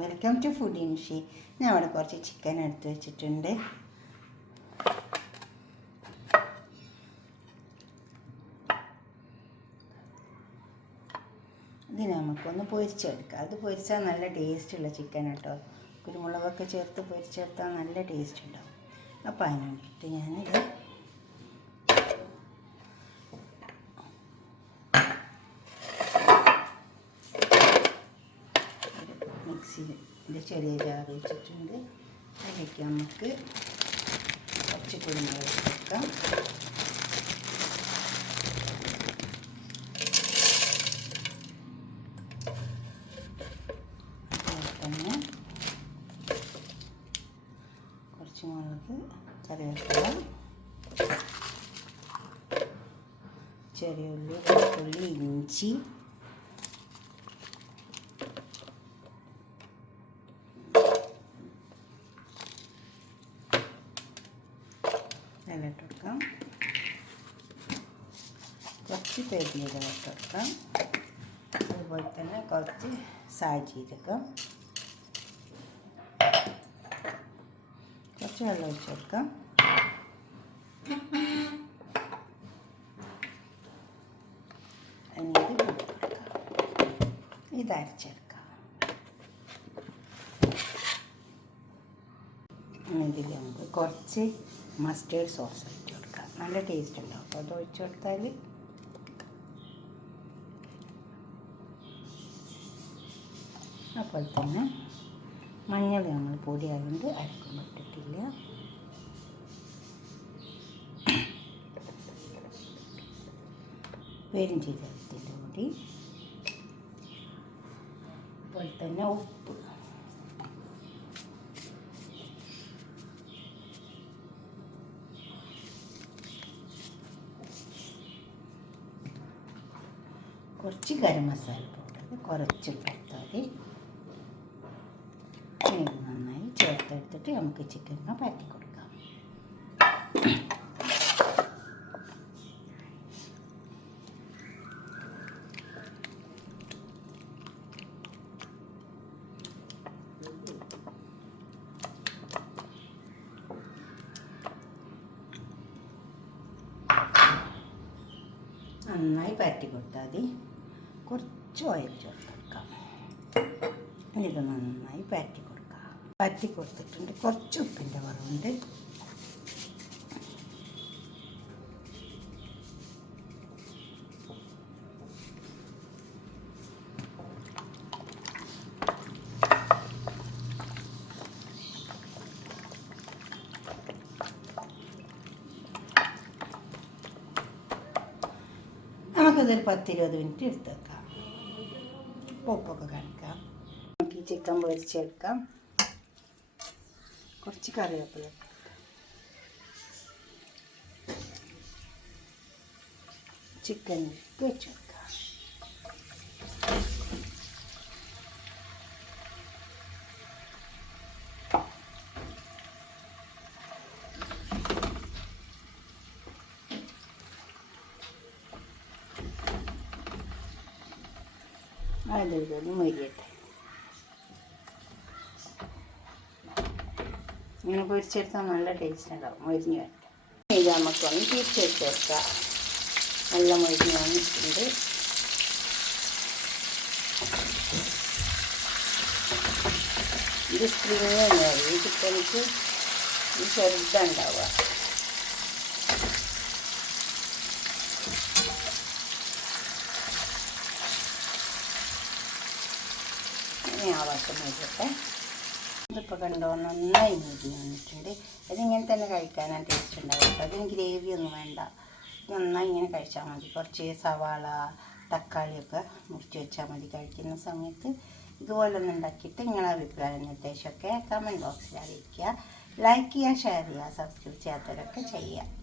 Welcome to food ഇൻഷി. ഞാൻ അവിടെ കുറച്ച് ചിക്കൻ എടുത്ത് വെച്ചിട്ടുണ്ട്. ഇത് നമുക്കൊന്ന് പൊരിച്ചെടുക്കാം. അത് പൊരിച്ചാൽ നല്ല ടേസ്റ്റുള്ള ചിക്കൻ കേട്ടോ. കുരുമുളകൊക്കെ ചേർത്ത് പൊരിച്ചെടുത്താൽ നല്ല ടേസ്റ്റ് ഉണ്ടാവും. അപ്പോൾ അതിന് വേണ്ടിയിട്ട് ഞാനിത് മിക്സിയിൽ ചെറിയ ജാർ വെച്ചിട്ടുണ്ട്. അതിലേക്ക് നമുക്ക് കുറച്ച് കുരുമുളക് വെക്കാം. അതുപോലെ തന്നെ കുറച്ച് മുളക്, കറിവേപ്പില, ചെറിയ ഉള്ളി, വെളുത്തുള്ളി, ഇഞ്ചി, ഇട്ട് കൊടുക്കാം. കുറച്ച് പെരുംജീരകം ഇട്ട് കൊടുക്കാം. അതുപോലെ തന്നെ കുറച്ച് സാജീരകം, കുറച്ച് വെള്ളം ഒഴിച്ച് കൊടുക്കാം. ഇത് അരച്ചെടുക്കാം. ഇതിൽ നമുക്ക് കുറച്ച് മസ്റ്റേർഡ് സോസ് ഒഴിച്ച് കൊടുക്കാം. നല്ല ടേസ്റ്റ് ഉണ്ടാവും. അപ്പോൾ അത് ഒഴിച്ച് കൊടുത്താൽ അപ്പോൾ തന്നെ മഞ്ഞൾ നമ്മൾ പൊടിയായതുകൊണ്ട് അരക്കും ഇട്ടിട്ടില്ല. പെരുംജീരകത്തിൻ്റെ പൊടി, അതുപോലെ തന്നെ ഉപ്പ്, കുറച്ച് ഗരം മസാല പൗഡർ കുറച്ച് ഇട്ടാൽ ഇത് നന്നായി ചേർത്തെടുത്തിട്ട് നമുക്ക് ചിക്കനെ പരത്തി കൊടുക്കാം. നന്നായി പരത്തി കൊടുത്താൽ മതി. കുറച്ച് ഓയിൽ ചേർത്ത് കൊടുക്കാം. ഇത് നന്നായി പരത്തി കൊടുക്കാം. പരത്തി കൊടുത്തിട്ടുണ്ട്. കുറച്ച് ഉപ്പിൻ്റെ കുറവുണ്ട്. നമുക്കതൊരു 10-20 മിനിറ്റ് എടുത്ത് വെക്കാം. ഉപ്പൊക്കെ കാണിക്കാം. നമുക്ക് ഈ ചിക്കൻ പൊരിച്ചെടുക്കാം. കുറച്ച് കറിവേപ്പില, ചിക്കൻ വെച്ചെടുക്കാം. അതിലൊന്ന് മൊരിയട്ടെ. ഇങ്ങനെ പൊരിച്ചെടുത്താൽ നല്ല ടേസ്റ്റ് ഉണ്ടാവും. മൊരിഞ്ഞ് വരട്ടെ. ഇത് നമുക്കൊന്ന് തിരിച്ചെടുത്ത് വെക്കാം. നല്ല മൊരിഞ്ഞ് വന്നിട്ടുണ്ട്. ഇത് സ്പ്രിങ് എന്ന് പറയും. ചിക്കനിക്ക് ഇത് ചെറുതുണ്ടാവുക. ഇനി ആവാത്ത മൊരിയട്ടെ. ഇതിപ്പോൾ കണ്ടോ നന്നായി മുരിഞ്ഞ് വന്നിട്ടുണ്ട്. അതിങ്ങനെ തന്നെ കഴിക്കാനാണ് ടേസ്റ്റ് ഉണ്ടാവും കേട്ടോ. അതിന് ഗ്രേവിയൊന്നും വേണ്ട. നന്നായി ഇങ്ങനെ കഴിച്ചാൽ മതി. കുറച്ച് സവാള, തക്കാളിയൊക്കെ മുറിച്ച് വെച്ചാൽ മതി. കഴിക്കുന്ന സമയത്ത് ഇതുപോലെ ഒന്ന് ഉണ്ടാക്കിയിട്ട് നിങ്ങളുടെ അഭിപ്രായം നിർദ്ദേശമൊക്കെ കമൻറ്റ് ബോക്സിൽ അറിയിക്കുക. ലൈക്ക് ചെയ്യുക, ഷെയർ ചെയ്യുക, സബ്സ്ക്രൈബ് ചെയ്യാത്തവരൊക്കെ ചെയ്യുക.